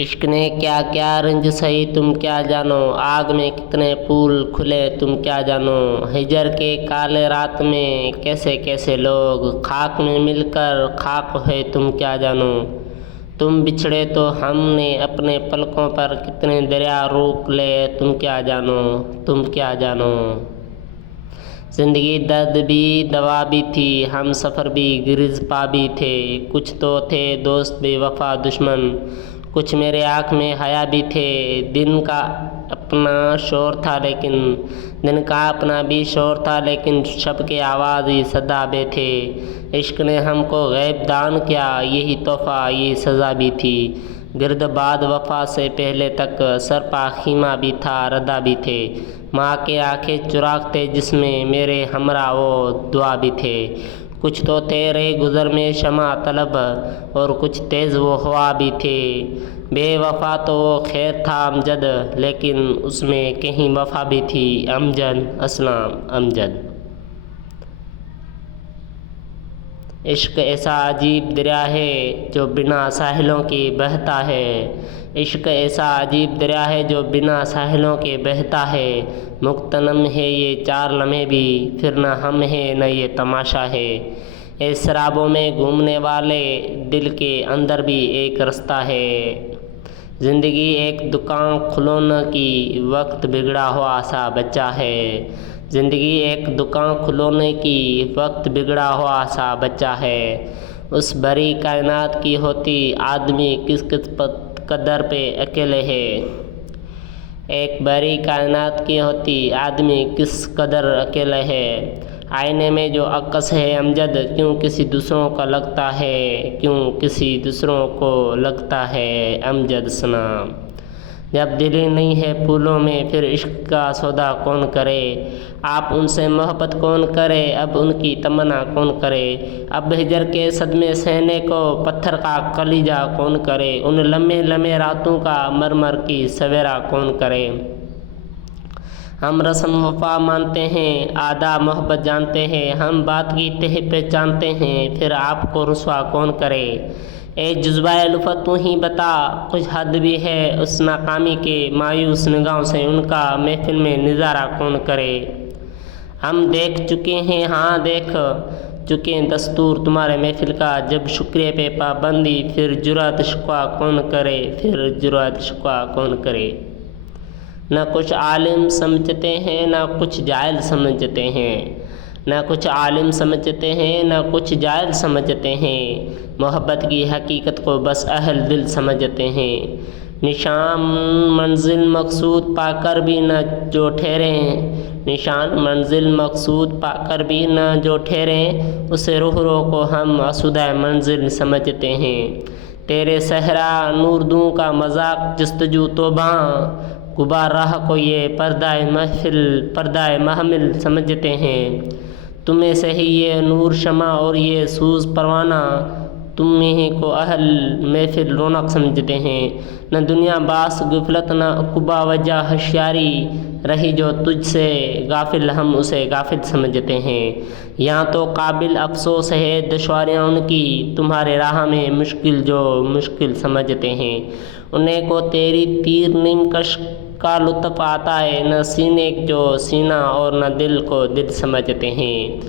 عشق نے کیا کیا رنج سہی تم کیا جانو، آگ میں کتنے پھول کھلے تم کیا جانو، ہجر کے کالے رات میں کیسے کیسے لوگ، خاک میں مل کر خاک ہوئے تم کیا جانو، تم بچھڑے تو ہم نے اپنے پلکوں پر کتنے دریا روک لے تم کیا جانو، تم کیا جانو۔ زندگی درد بھی دوا بھی تھی، ہم سفر بھی گرز پا بھی تھے، کچھ تو تھے دوست بے وفا دشمن، کچھ میرے آنکھ میں حیا بھی تھے، دن کا اپنا شور تھا لیکن شب کے آواز ہی صدا بے تھے، عشق نے ہم کو غیب دان کیا، یہی تحفہ یہی سزا بھی تھی، گرد بعد وفا سے پہلے تک سرپا خیمہ بھی تھا ردا بھی تھے، ماں کے آنکھیں چراغ تھے جس میں میرے ہمراہ وہ دعا بھی تھے، کچھ تو تھے رہ گزر میں شمع طلب اور کچھ تیز وہ ہوا بھی تھے، بے وفا تو وہ خیر تھا امجد لیکن اس میں کہیں وفا بھی تھی، امجد اسلام امجد۔ عشق ایسا عجیب دریا ہے جو بنا ساحلوں کے بہتا ہے، عشق ایسا عجیب دریا ہے جو بنا ساحلوں کے بہتا ہے، مغتنم ہے یہ چار لمحے بھی پھر نہ ہم ہیں نہ یہ تماشا ہے، اس سرابوں میں گھومنے والے دل کے اندر بھی ایک رستہ ہے، زندگی ایک دکان کھلونے کی وقت بگڑا ہوا سا بچہ ہے، زندگی ایک دکان کھلونے کی وقت بگڑا ہوا سا بچہ ہے، اس بڑی کائنات کی ہوتی آدمی کس قدر پہ اکیلے ہے، ایک بڑی کائنات کی ہوتی آدمی کس قدر اکیلے ہے، آئینے میں جو عکس ہے امجد کیوں کسی دوسروں کا لگتا ہے، کیوں کسی دوسروں کو لگتا ہے، امجد سلام۔ جب دل ہی نہیں ہے پھولوں میں پھر عشق کا سودا کون کرے، آپ ان سے محبت کون کرے اب ان کی تمنا کون کرے، اب ہجر کے صدمے سہنے کو پتھر کا کلیجہ کون کرے، ان لمحے لمحے راتوں کا مرمر کی سویرا کون کرے، ہم رسم وفا مانتے ہیں آدھا محبت جانتے ہیں، ہم بات کی تہ پہچانتے ہیں پھر آپ کو رسوا کون کرے، اے جذبہ الفت تو ہی بتا کچھ حد بھی ہے اس ناکامی کے، مایوس نگاہوں سے ان کا محفل میں نظارہ کون کرے، ہم دیکھ چکے ہیں ہاں دیکھ چکے دستور تمہارے محفل کا، جب شکریہ پہ پابندی پھر جرأت شکوہ کون کرے، پھر جرأت شکوہ کون کرے، نہ کچھ عالم سمجھتے ہیں نہ کچھ جاہل سمجھتے ہیں، نہ کچھ عالم سمجھتے ہیں نہ کچھ جاہل سمجھتے ہیں، محبت کی حقیقت کو بس اہل دل سمجھتے ہیں، نشان منزل مقصود پا کر بھی نہ جو ٹھہریں، نشان منزل مقصود پا کر بھی نہ جو ٹھہریں، اسے روح کو ہم آسودہ منزل سمجھتے ہیں، تیرے صحرا نور دوں کا مذاق جستجو توبہ، غبار راہ کو یہ پردہ محمل سمجھتے ہیں، تمہیں سے ہی یہ نور شمع اور یہ سوز پروانہ، تم ہی کو اہل محفل رونق سمجھتے ہیں، نہ دنیا باس غفلت نہ عقبہ وجہ ہوشیاری رہی جو تجھ سے غافل ہم اسے غافل سمجھتے ہیں، یہاں تو قابل افسوس ہے دشواریاں ان کی تمہارے راہ میں مشکل جو مشکل سمجھتے ہیں، انہیں کو تیری تیر نیم کش کا لطف آتا ہے، نہ سینے جو سینہ اور نہ دل کو دل سمجھتے ہیں،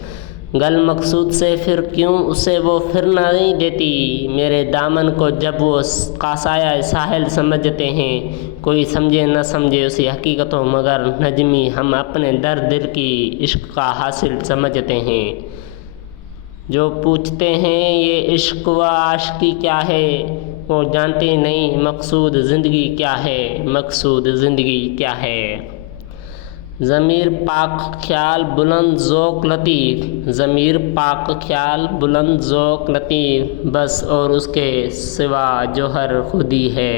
گل مقصود سے پھر کیوں اسے وہ پھر نہیں دیتی، میرے دامن کو جب وہ قاصایہ ساحل سمجھتے ہیں، کوئی سمجھے نہ سمجھے اسی حقیقت ہو مگر نجمی ہم اپنے درد دل کی عشق کا حاصل سمجھتے ہیں، جو پوچھتے ہیں یہ عشق و عاشقی کیا ہے وہ جانتے نہیں مقصود زندگی کیا ہے، مقصود زندگی کیا ہے، ضمیر پاک خیال بلند ذوق لطیف، ضمیر پاک خیال بلند ذوق لطیف، بس اور اس کے سوا جوہر خودی ہے،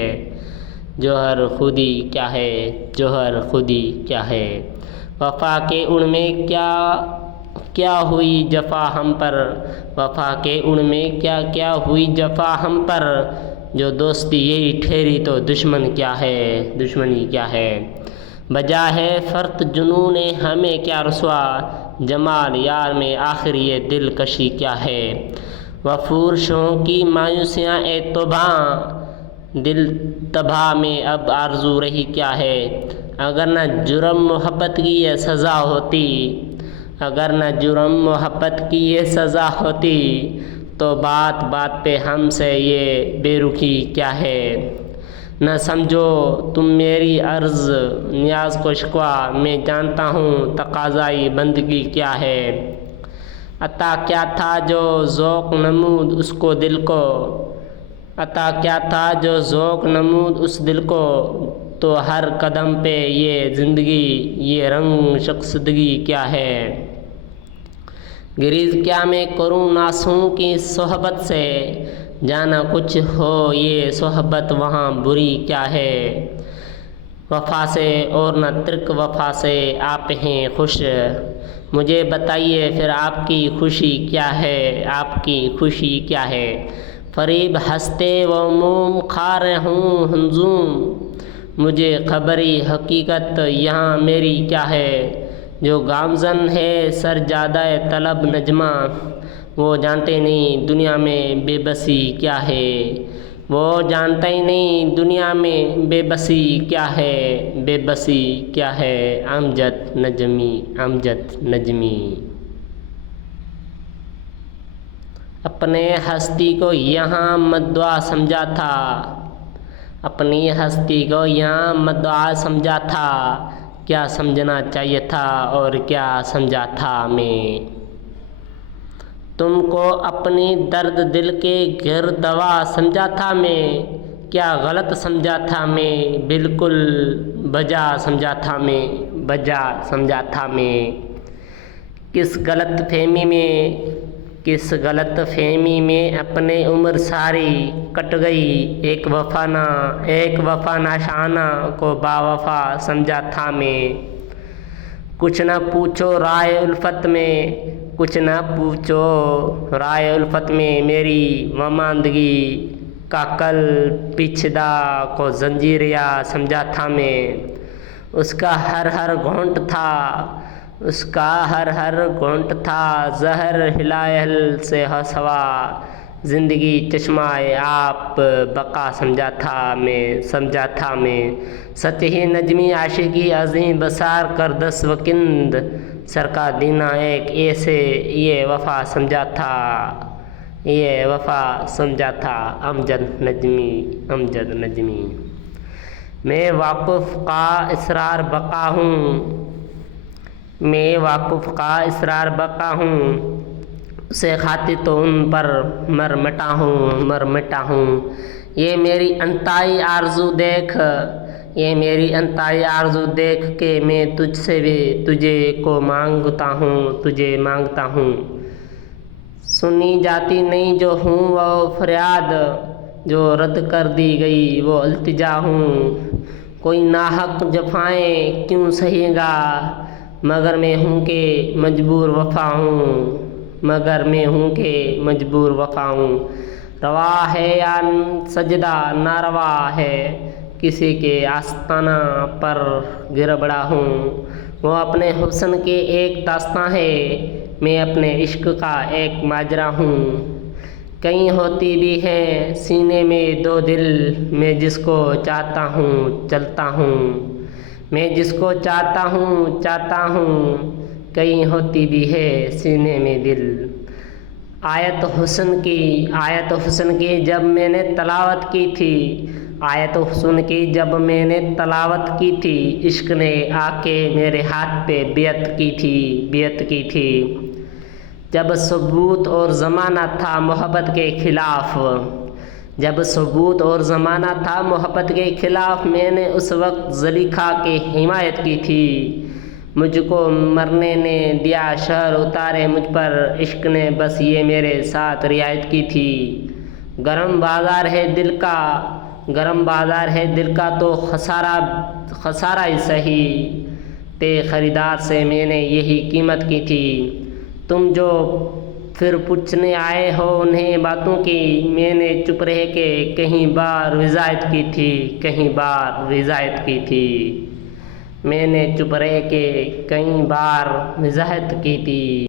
جوہر خودی کیا ہے، جوہر خودی کیا ہے، وفا کے اڑ میں کیا ہوئی جفا ہم پر، وفا کے اڑ میں کیا ہوئی جفا ہم پر، جو دوستی یہی ٹھہری تو دشمن کیا ہے، دشمنی کیا ہے، بجا ہے فرط جنون ہمیں کیا رسوا، جمال یار میں آخر یہ دل کشی کیا ہے، وفور شوق کی مایوسیاں اے توبہ، دل تباہ میں اب آرزو رہی کیا ہے۔ اگر نہ جرم محبت کی یہ سزا ہوتی، اگر نہ جرم محبت کی یہ سزا ہوتی، تو بات بات پہ ہم سے یہ بے رخی کیا ہے۔ نہ سمجھو تم میری عرض نیاز کو شکوہ، میں جانتا ہوں تقاضائی بندگی کیا ہے۔ عطا کیا تھا جو ذوق نمود اس کو دل کو، عطا کیا تھا جو ذوق نمود اس دل کو، تو ہر قدم پہ یہ زندگی یہ رنگ شکستگی کیا ہے۔ گریز کیا میں کروں ناسوں کی صحبت سے، جانا کچھ ہو یہ صحبت وہاں بری کیا ہے۔ وفا سے اور نہ ترک وفا سے آپ ہیں خوش، مجھے بتائیے پھر آپ کی خوشی کیا ہے، آپ کی خوشی کیا ہے۔ فریب ہنستے و موم خار ہوں ہنزوم، مجھے خبری حقیقت یہاں میری کیا ہے۔ جو گامزن ہے سرجادہ طلب نجمہ، وہ جانتے نہیں دنیا میں بے بسی کیا ہے، وہ جانتا ہی نہیں دنیا میں بے بسی کیا ہے، بے بسی کیا ہے۔ امجد نجمی، امجد نجمی۔ اپنے ہستی کو یہاں مدعا سمجھا تھا، اپنی ہستی کو یہاں مدعا سمجھا تھا، کیا سمجھنا چاہیے تھا اور کیا سمجھا تھا میں۔ تم کو اپنی درد دل کے گردوا سمجھا تھا میں، کیا غلط سمجھا تھا میں، بالکل بجا سمجھا تھا میں، بجا سمجھا تھا میں۔ کس غلط فہمی میں اپنے عمر ساری کٹ گئی، ایک وفا ناشانہ کو با وفا سمجھا تھا میں۔ کچھ نہ پوچھو رائے الفت میں، کچھ نہ پوچھو رائے الفت میں، میری وماندگی کا کل پیچیدہ کو زنجیریا سمجھا تھا میں۔ اس کا ہر ہر گھونٹ تھا، اس کا ہر گھونٹ تھا زہر ہلائل سے سوا، زندگی چشمہ آپ بقا سمجھا تھا میں۔ سچ ہی نجمی عاشقی عظیم بسار کر دست و کند، سر کا دینا ایک ایسے یہ وفا سمجھا تھا، یہ وفا سمجھا تھا۔ امجد نجمی، امجد نجمی۔ میں واقف کا اسرار بقا ہوں، میں واقف کا اسرار بقا ہوں، اسے خاطر تو ان پر مر مٹا ہوں۔ یہ میری انتہائی آرزو دیکھ، یہ میری انتہائی آرزو دیکھ کہ میں تجھ سے بھی تجھے کو مانگتا ہوں۔ سنی جاتی نہیں جو ہوں وہ فریاد، جو رد کر دی گئی وہ التجا ہوں۔ کوئی ناحق جفائیں کیوں سہے گا، مگر میں ہوں کہ مجبور وفا ہوں، مگر میں ہوں کہ مجبور وفا ہوں۔ روا ہے یا سجدہ ناروا ہے، کسی کے آستانہ پر گربڑا ہوں۔ وہ اپنے حسن کے ایک داستاں ہے، میں اپنے عشق کا ایک ماجرا ہوں۔ کہیں ہوتی بھی ہیں سینے میں دو دل، میں جس کو چاہتا ہوں چلتا ہوں، میں جس کو چاہتا ہوں، کہیں ہوتی بھی ہے سینے میں دل۔ آیت حسن کی جب میں نے تلاوت کی تھی، آیت حسن کی جب میں نے تلاوت کی تھی، عشق نے آ کے میرے ہاتھ پہ بیعت کی تھی۔ جب ثبوت اور زمانہ تھا محبت کے خلاف، جب ثبوت اور زمانہ تھا محبت کے خلاف، میں نے اس وقت زلیخا کی حمایت کی تھی۔ مجھ کو مرنے نے دیا شہر اتارے مجھ پر، عشق نے بس یہ میرے ساتھ رعایت کی تھی۔ گرم بازار ہے دل کا تو خسارہ ہی سہی، تے خریدار سے میں نے یہی قیمت کی تھی۔ تم جو پھر پوچھنے آئے ہو انہیں باتوں کی، میں نے چپ رہ کے کئی بار وضاحت کی تھی، میں نے چپ رہ کے کئی بار وضاحت کی تھی۔